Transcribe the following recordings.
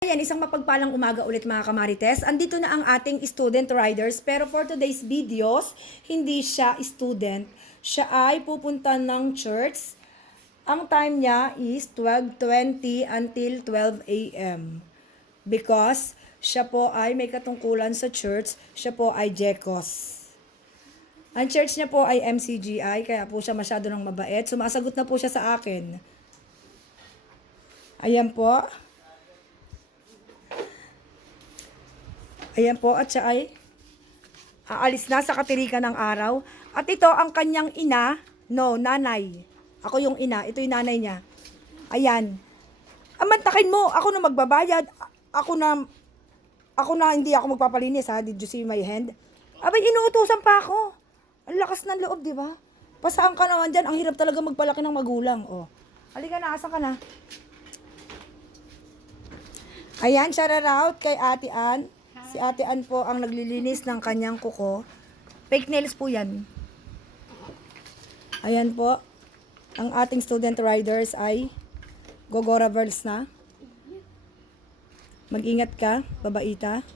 Ayan, isang mapagpalang umaga ulit mga kamarites. Andito na ang ating student riders. Pero for today's videos, hindi siya student. Siya ay pupunta ng church. Ang time niya is 12:20 until 12 a.m. Because siya po ay may katungkulan sa church. Siya po ay Jekos. Ang church niya po ay MCGI, kaya po siya masyado ng mabait. Sumasagot na po siya sa akin. Ayan po. Ayan po, at siya ay aalis na sa katirikan ng araw. At ito ang kanyang ina, nanay. Ako yung ina, ito yung nanay niya. Ayan. Amantakin mo, ako na magbabayad. Ako na hindi ako magpapalinis, ha? Did you see my hand? Abay, inuutusan pa ako. Ang lakas ng loob, di ba? Pasaan ka naman dyan, ang hirap talaga magpalaki ng magulang. Oh. Halika na, asan ka na? Ayan, shout out kay Ate Ann. Si Ate Ann po ang naglilinis ng kanyang kuko. Fake nails po yan. Ayan po. Ang ating student riders ay Gogora Girls na. Mag-ingat ka, babaita.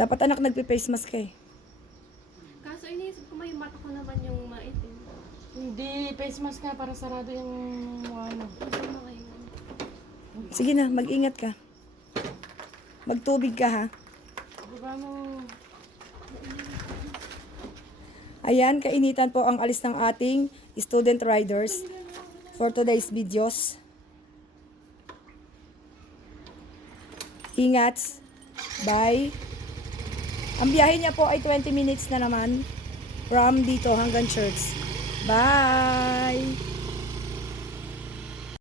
Dapat anak nagpe-face mask eh. Kaso iniisip ko may mata ko naman yung maitim. Hindi, face mask nga para sarado yung ano. Gusto mo kayo. Sige na, mag-ingat ka. Magtubig ka ha. Diba mo? Ayan, kainitan po ang alis ng ating student riders for today's videos. Ingat. Bye. Ang biyahe niya po ay 20 minutes na naman from dito hanggang church. Bye!